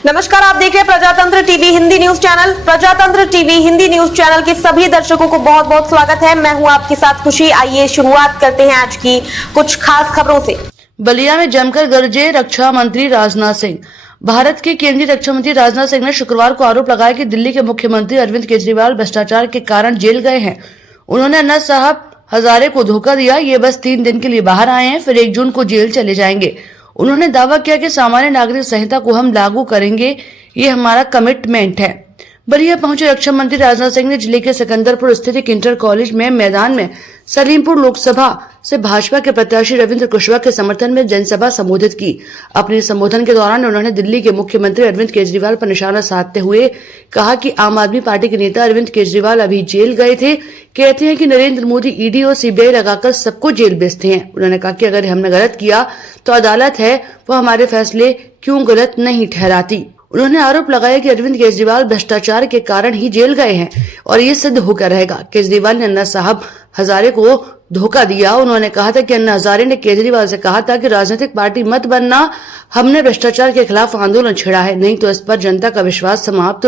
नमस्कार, आप देख रहे हैं प्रजातंत्र टीवी हिंदी न्यूज चैनल। प्रजातंत्र टीवी हिंदी न्यूज चैनल के सभी दर्शकों को बहुत बहुत स्वागत है। मैं हूं आपके साथ खुशी। आइए शुरुआत करते हैं आज की कुछ खास खबरों से। बलिया में जमकर गरजे रक्षा मंत्री राजनाथ सिंह। भारत के केंद्रीय रक्षा मंत्री राजनाथ सिंह ने शुक्रवार को आरोप लगाया कि दिल्ली के मुख्यमंत्री अरविंद केजरीवाल भ्रष्टाचार के कारण जेल गए हैं। उन्होंने अन्ना साहब हजारे को धोखा दिया। ये बस 3 दिन के लिए बाहर आए हैं, फिर 1 जून को जेल चले जाएंगे। उन्होंने दावा किया कि सामान्य नागरिक संहिता को हम लागू करेंगे, ये हमारा कमिटमेंट है। बलिया पहुंचे रक्षा मंत्री राजनाथ सिंह ने जिले के सिकंदरपुर स्थित एक इंटर कॉलेज में मैदान में सलीमपुर लोकसभा से भाजपा के प्रत्याशी रविंद्र कुशवाहा के समर्थन में जनसभा संबोधित की। अपने संबोधन के दौरान उन्होंने दिल्ली के मुख्यमंत्री अरविंद केजरीवाल पर निशाना साधते हुए कहा कि आम आदमी पार्टी के नेता अरविंद केजरीवाल अभी जेल गए थे। कहते हैं कि नरेंद्र मोदी ईडी और सीबीआई लगाकर सबको जेल भेजते हैं। उन्होंने कहा कि अगर हमने गलत किया तो अदालत है, वो हमारे फैसले क्यों गलत नहीं ठहराती। उन्होंने आरोप लगाया कि अरविंद केजरीवाल भ्रष्टाचार के कारण ही जेल गए हैं और ये सिद्ध होकर रहेगा। केजरीवाल ने अन्ना साहब हजारे को धोखा दिया। उन्होंने कहा था कि अन्ना हजारे ने केजरीवाल से कहा था कि राजनीतिक पार्टी मत बनना, हमने भ्रष्टाचार के खिलाफ आंदोलन छेड़ा है, नहीं तो इस पर जनता का विश्वास समाप्त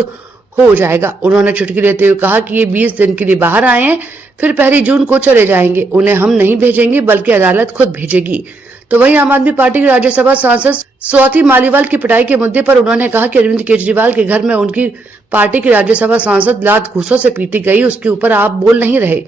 हो जाएगा। उन्होंने चुटकी लेते हुए कहा कि ये 20 दिन के लिए बाहर आए हैं, फिर 1 जून को चले जाएंगे। उन्हें हम नहीं भेजेंगे बल्कि अदालत खुद भेजेगी। तो वहीं आम आदमी पार्टी के राज्यसभा सांसद स्वाति मालीवाल की पिटाई के मुद्दे पर उन्होंने कहा कि अरविंद केजरीवाल के घर में उनकी पार्टी की राज्यसभा सांसद लात घूसों से पीटी गई, उसके ऊपर आप बोल नहीं रहे।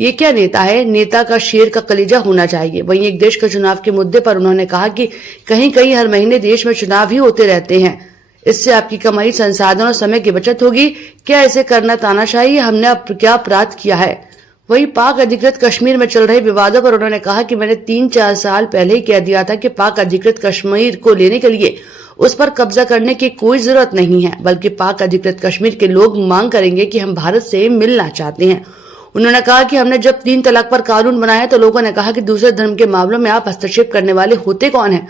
ये क्या नेता है? नेता का शेर का कलेजा होना चाहिए। वहीं एक देश के चुनाव के मुद्दे पर उन्होंने कहा कि कहीं कहीं हर महीने देश में चुनाव ही होते रहते हैं, इससे आपकी कमाई, संसाधन और समय की बचत होगी। क्या इसे करना तानाशाही? हमने अब क्या अपराध किया है? वहीं पाक अधिकृत कश्मीर में चल रहे विवादों पर उन्होंने कहा कि मैंने 3-4 साल पहले ही कह दिया था कि पाक अधिकृत कश्मीर को लेने के लिए उस पर कब्जा करने की कोई जरूरत नहीं है, बल्कि पाक अधिकृत कश्मीर के लोग मांग करेंगे कि हम भारत से मिलना चाहते हैं। उन्होंने कहा कि हमने जब 3 तलाक पर कानून बनाया तो लोगों ने कहा कि दूसरे धर्म के मामलों में आप हस्तक्षेप करने वाले होते कौन है।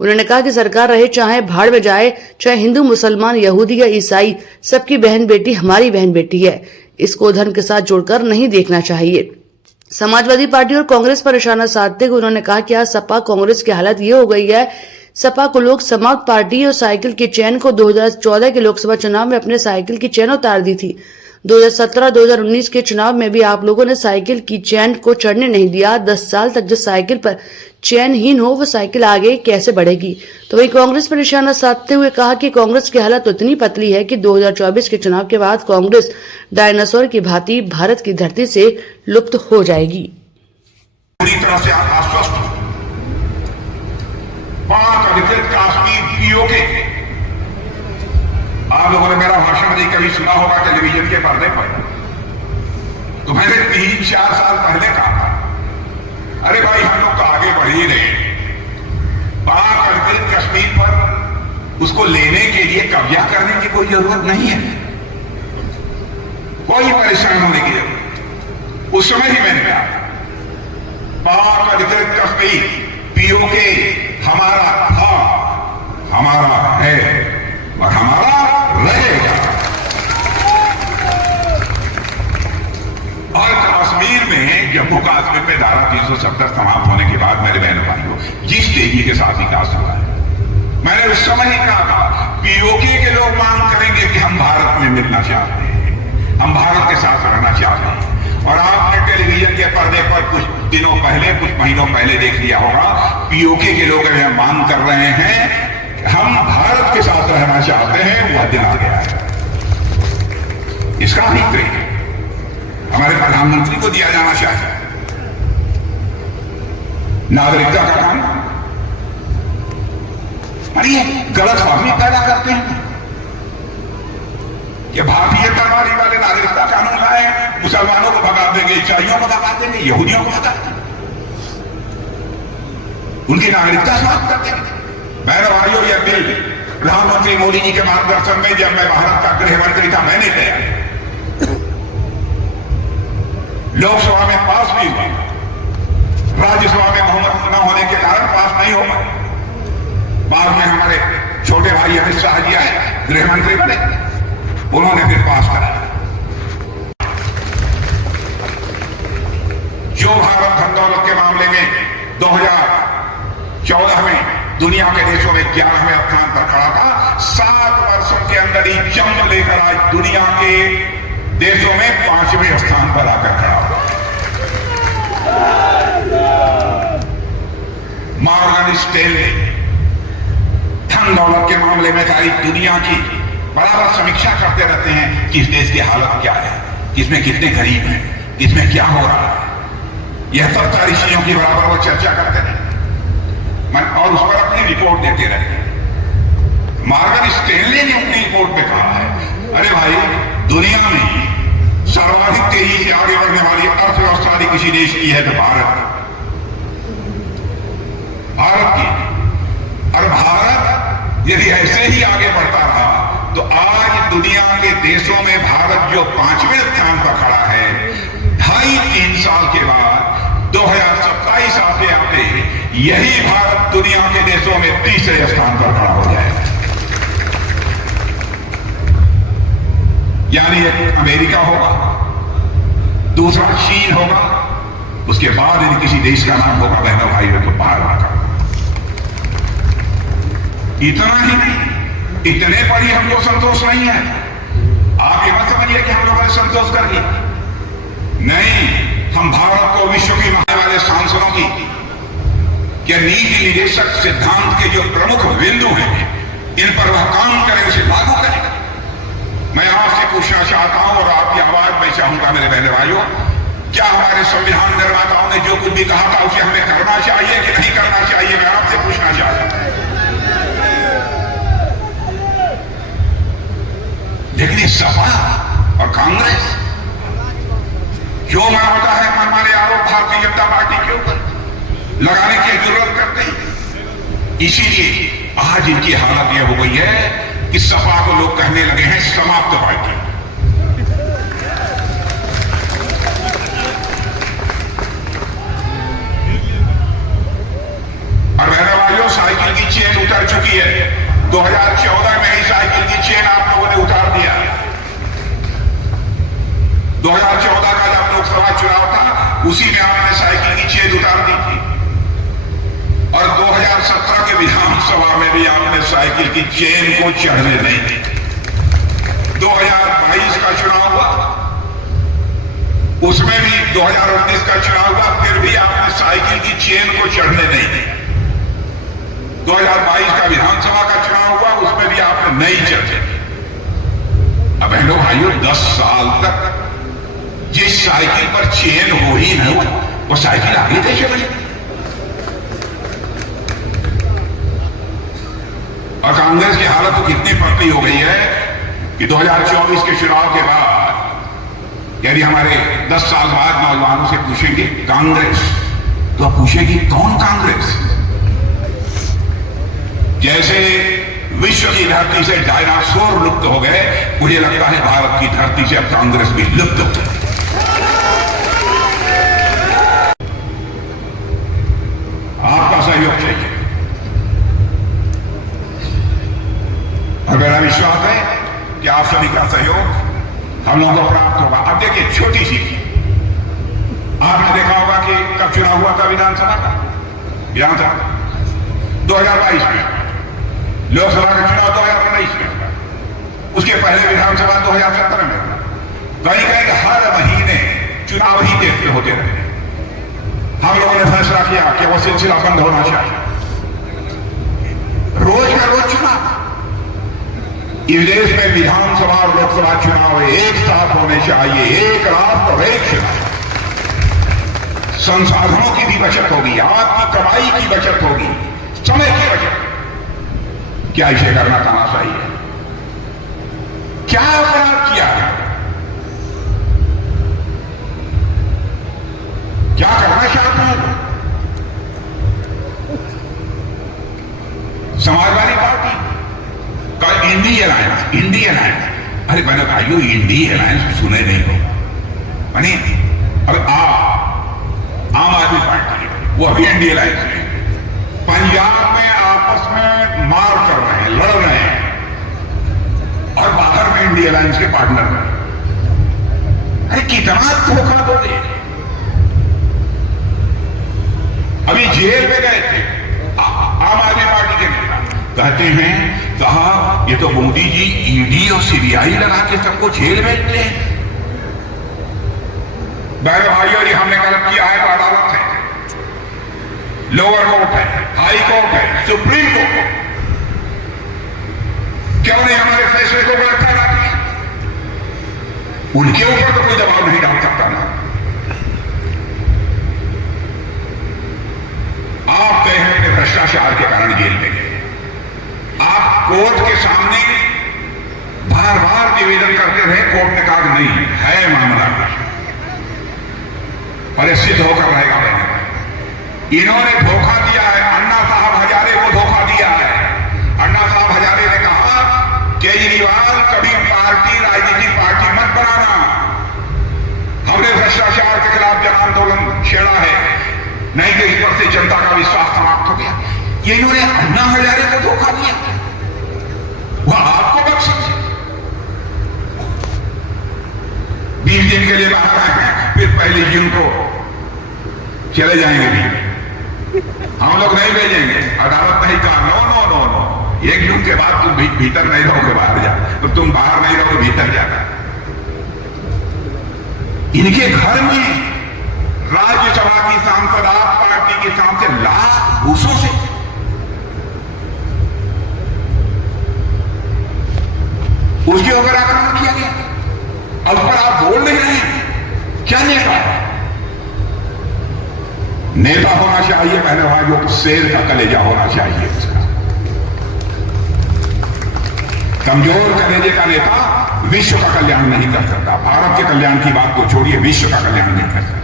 उन्होंने कहा कि सरकार रहे चाहे भाड़ में जाए, चाहे हिंदू, मुसलमान, यहूदी या ईसाई, सबकी बहन बेटी हमारी बहन बेटी है। इसको धर्म के साथ जोड़कर नहीं देखना चाहिए। समाजवादी पार्टी और कांग्रेस पर निशाना साधते हुए उन्होंने कहा कि आज सपा कांग्रेस की हालत ये हो गई है। सपा को लोग समाप्त पार्टी और साइकिल की चैन को 2014 के लोकसभा चुनाव में अपने साइकिल की चैन उतार दी थी। 2017-2019 के चुनाव में भी आप लोगों ने साइकिल की चैन को चढ़ने नहीं दिया। 10 साल तक जो साइकिल पर चैनहीन हो, वो साइकिल आगे कैसे बढ़ेगी। तो वही कांग्रेस पर निशाना साधते हुए कहा कि कांग्रेस की हालत उतनी पतली है कि 2024 के चुनाव के बाद कांग्रेस डायनासोर की भांति भारत की धरती से लुप्त हो जाएगी। पूरी तरह से आश्वस्त हूं। पाक अधिकृत कश्मीर पीओके, आप लोगों ने मेरा भाषण नहीं कभी सुना होगा टेलीविजन के पर्दे पर, तो मैंने 3-4 साल पहले कहा, अरे भाई हम लोग तो आगे बढ़ ही रहे। पाक अधिकृत कश्मीर पर उसको लेने के लिए कब्जा करने की कोई जरूरत नहीं है, कोई परेशान होने की जरूरत। उस समय ही मैंने कहा पाक अधिकृत कश्मीर पीओके हमारा था, हमारा है और हमारा रहेगा। और कश्मीर में जम्मू कश्मीर में धारा 370 समाप्त होने के बाद मेरे बहनों भाइयों जिस तेजी के साथ विकास हुआ है, मैंने उस समय ही कहा था पीओके के लोग मांग करेंगे कि हम भारत में मिलना चाहते हैं, हम भारत के साथ रहना चाहते हैं। और आपने टेलीविजन के पर्दे पर कुछ दिनोthe पहले, कुछ महीनों पहले देख लिया होगा, पीओके के लोग मांग कर रहे हैं हम भारत के साथ रहना चाहते हैं। वह दिन आ गया है। इसका अधिकृत हमारे प्रधानमंत्री को दिया जाना चाहिए। नागरिकता का काम, अरे गलतफहमी पैदा करते हैं कि भारतीय तरवारी वाले नागरिकता कानून लाए, मुसलमानों को भगा देंगे, ईसाइयों को भगा देंगे, यहूदियों को भगा देंगे, उनकी नागरिकता समाप्त कर देंगे। बहनों भाइयों, यह बिल प्रधानमंत्री मोदी जी के मार्गदर्शन में जब मैं भारत का गृह मंत्री था मैंने लिया, लोकसभा में पास भी हुआ, राज्यसभा में बहुमत न होने के कारण पास नहीं हो पाया। बाद में हमारे छोटे भाई अमित शाह जी आए, गृह मंत्री बने, उन्होंने फिर पास कराया। जो भारत धन दौलत के मामले में 2014 में दुनिया के देशों में 11वें स्थान पर खड़ा था। 7 वर्षों के अंदर ही जंप लेकर आज दुनिया के देशों में 5वें स्थान पर आकर खड़ा हुआ। मॉर्गन स्टैनली धन दौलत के मामले में सारी दुनिया की बराबर समीक्षा करते रहते हैं कि इस देश की हालत क्या है, किसमें कितने गरीब हैं, किसमें क्या हो रहा है। यह सब सारी चीजों की बराबर वो चर्चा करते हैं और उस पर अपनी रिपोर्ट देते रहते हैं। मॉर्गन स्टैनली ने अपनी रिपोर्ट में कहा है, अरे भाई, दुनिया में सर्वाधिक तेजी से आगे बढ़ने वाली अर्थव्यवस्था यदि किसी देश की है तो भारत की। और भारत यदि ऐसे ही आगे बढ़ता रहा तो आज दुनिया के देशों में भारत जो 5वें स्थान पर खड़ा है, 2.5-3 साल के बाद 2027 आते आते यही भारत दुनिया के देशों में 3रे स्थान पर खड़ा हो जाएगा। यानी एक अमेरिका होगा, दूसरा चीन होगा, उसके बाद यदि किसी देश का नाम होगा बहनों भाइयों तो भारत का। इतना ही नहीं, इतने पर ही हमको संतोष नहीं है। आप ये मत समझिए कि हम लोगों ने संतोष कर लिया, नहीं। हम भारत को विश्व की मानने वाले सांसदों की या नीति निदेशक सिद्धांत के जो प्रमुख बिंदु हैं, इन पर वह काम करें, उसे लागू करें। मैं आपसे पूछना चाहता हूं और आपकी आवाज मैं चाहूंगा मेरे बहने भाइयों, क्या हमारे संविधान निर्माताओं ने जो कुछ भी कहा था उसे हमें करना चाहिए कि नहीं करना चाहिए? मैं आपसे पूछना चाहता हूं। लेकिन इस सपा और कांग्रेस जो होता है हमारे आरोप भारतीय जनता पार्टी के ऊपर लगाने की जरूरत करते हैं। इसीलिए आज इनकी हालत यह हो गई है कि सपा को लोग कहने लगे हैं समाप्त पार्टी। और मेरे भाइयों, साइकिल की चेन उतर चुकी है। 2014 में ही साइकिल की चेन आप लोगों ने उतार दिया। 2014 का जब लोकसभा चुनाव था उसी में आपने साइकिल की चेन उतार दी थी। और 2017 के विधानसभा में भी आपने साइकिल की चेन को चढ़ने नहीं दी। 2022 का चुनाव हुआ, उसमें भी 2019 का चुनाव हुआ, फिर भी आपने साइकिल की चेन को चढ़ने नहीं दी। 2022 का विधानसभा का चुनाव हुआ, उसमें भी आपने नहीं चढ़े। अब बहनों भाइयों, 10 साल तक जिस साइकिल पर चेन हो ही न हो वो साइकिल आगे कैसे बनी? और कांग्रेस की हालत तो कितनी पतली हो गई है कि 2024 के चुनाव के बाद यदि हमारे 10 साल बाद नौजवानों से पूछेंगे कांग्रेस, तो आप पूछेंगे कौन कांग्रेस? जैसे विश्व की धरती से डायनासोर लुप्त हो गए, मुझे लगता है भारत की धरती से अब कांग्रेस भी लुप्त हो गई। आपका सहयोग चाहिए और मेरा विश्वास है कि आप सभी का सहयोग हम लोगों को प्राप्त होगा। अब देखिए, छोटी सी आपने देखा होगा कि कब चुनाव हुआ था विधानसभा का? 2022 में, लोकसभा का चुनाव 2019 में, उसके पहले विधानसभा 2017 में। कहीं कहीं हर महीने चुनाव ही देखते होते रहे। हम लोगों ने फैसला किया कि वो सिलसिला बंद होना चाहिए। रोज का रोज चुनाव। इस देश में विधानसभा और लोकसभा चुनाव एक साथ होने चाहिए, एक राष्ट्र एक चुनाव। संसाधनों की भी बचत होगी, आपकी कमाई की बचत होगी, समय की बचत। क्या इसे करना तानाशाही है? क्या अपराध किया है? क्या करना चाहता हूं? समाजवादी पार्टी का इंडी अलायंस, अरे मैंने भाइयों इंडी अलायंस सुने नहीं हो मानी। अब आम आदमी पार्टी है, वो अभी इंडी अलायंस है। पंजाब में आपस में मार कर रहे हैं, लड़ रहे हैं और बाहर में इंडी अलायंस के पार्टनर हैं। अरे कितना धोखा दोगे? अभी जेल में गए थे आम आदमी पार्टी कहते हैं साहब ये तो मोदी जी ईडी और सीबीआई लगा के सबको जेल भेजते हैं। बहन भाइयों, ये हमने गलत किया है तो अदालत है, लोअर कोर्ट है, हाई कोर्ट है, सुप्रीम कोर्ट है, क्यों नहीं हमारे फैसले को गलत ठहराती है? उनके ऊपर तो कोई दबाव नहीं डाल सकता ना। आप गए हैं कि भ्रष्टाचार के कारण जेल में गए, आप कोर्ट के सामने बार बार निवेदन करते रहे, कोर्ट ने कहा नहीं है मामला कुछ, और ये सिद्ध होकर रहेगा। इन्होंने धोखा दिया है, अन्ना साहब हजारे को धोखा दिया है। अन्ना साहब हजारे ने कहा केजरीवाल कभी पार्टी राजनीतिक पार्टी मत बनाना, हमने भ्रष्टाचार के खिलाफ जन आंदोलन छेड़ा है, नहीं तो इस पर से जनता का विश्वास समाप्त हो गया। ये इन्होंने अन्ना हजारे को धोखा दिया, वह आपको बख्शे। 20 दिन के लिए बाहर आए हैं, फिर 1 जून को चले जाएंगे भी, हम लोग नहीं भेजेंगे, अदालत नहीं कहा नो नो नो नो, 1 जून के बाद तुम भीतर नहीं रहोगे, बाहर जा, तो तुम बाहर नहीं रहोगे, भीतर जाना। इनके घर में राज्यसभा की सांसद आप पार्टी के सांसद लाख घूसों से, उसके ऊपर आक्रमण किया गया, अब पर आप बोल नहीं रहे हैं। क्या नेता है? नेता होना चाहिए कहने भाइयों तो शेर का कलेजा होना चाहिए उसका। कमजोर कलेजे का नेता विश्व का कल्याण नहीं कर सकता। भारत के कल्याण की बात तो छोड़िए, विश्व का कल्याण नहीं कर सकता।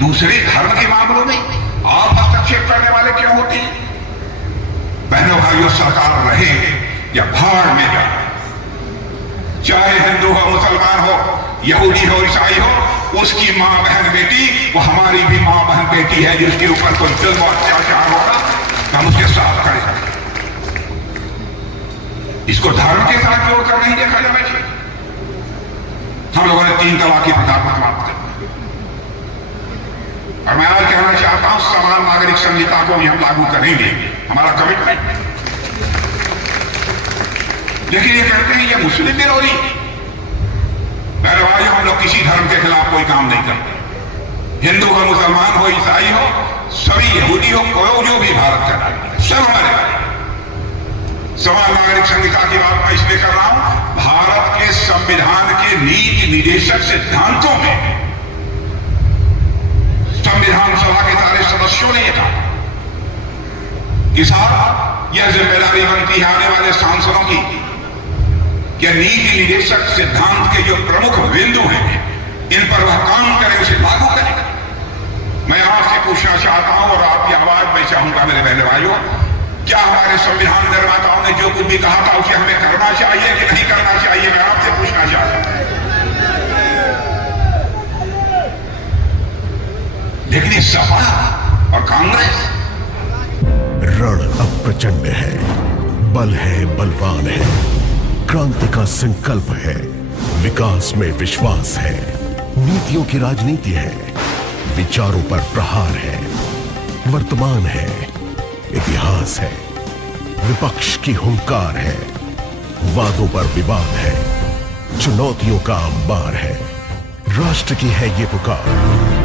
दूसरे धर्म के मामलों में आप हस्तक्षेप करने वाले क्यों होते हैं? बहनों भाइयों, सरकार रहे या भाड़ में जाए, चाहे हिंदू हो, मुसलमान हो, यहूदी हो, ईसाई हो, उसकी मां बहन बेटी वो हमारी भी मां बहन बेटी है, जिसके ऊपर कोई जुल्म और अत्याचार होगा हम उसके साथ खड़े। इसको धर्म के साथ जोड़कर नहीं देखा जाना चाहिए। हम लोगों ने 3 तलाक की प्रथा को समाप्त कर, और मैं आज कहना चाहता हूं समान नागरिक संहिता को भी हम लागू करेंगे, हमारा कमिटमेंट। लेकिन ये कहते हैं ये मुस्लिम विरोधी। मेरे भाइयों, हम लोग किसी धर्म के खिलाफ कोई काम नहीं करते। हिंदू हो, मुसलमान हो, ईसाई हो, सभी यहूदी हो, कोई जो भी भारत का नागरिक है, सब हमारे भाई। समान नागरिक संहिता की बात मैं इसलिए कर रहा हूं, भारत के संविधान के नीति निर्देशक सिद्धांतों में संविधान सभा के सारे सदस्यों ने कहा कि साहब यह जिम्मेदारी बनती है आने वाले सांसदों की कि नीति निर्देशक सिद्धांत के जो प्रमुख बिंदु हैं इन पर वह काम करें, उसे लागू करें। मैं आपसे पूछना चाहता हूं और आपकी आवाज में चाहूंगा मेरे बहन भाइयों, क्या हमारे संविधान निर्माताओं ने जो कुछ भी कहा था उसे हमें करना चाहिए कि नहीं करना चाहिए? मैं आपसे पूछना चाहता हूं। लेकिन ये सपा और कांग्रेस, रण अब प्रचंड है, बल है, बलवान है, क्रांति का संकल्प है, विकास में विश्वास है, नीतियों की राजनीति है, विचारों पर प्रहार है, वर्तमान है, इतिहास है, विपक्ष की हुंकार है, वादों पर विवाद है, चुनौतियों का अंबार है, राष्ट्र की है ये पुकार।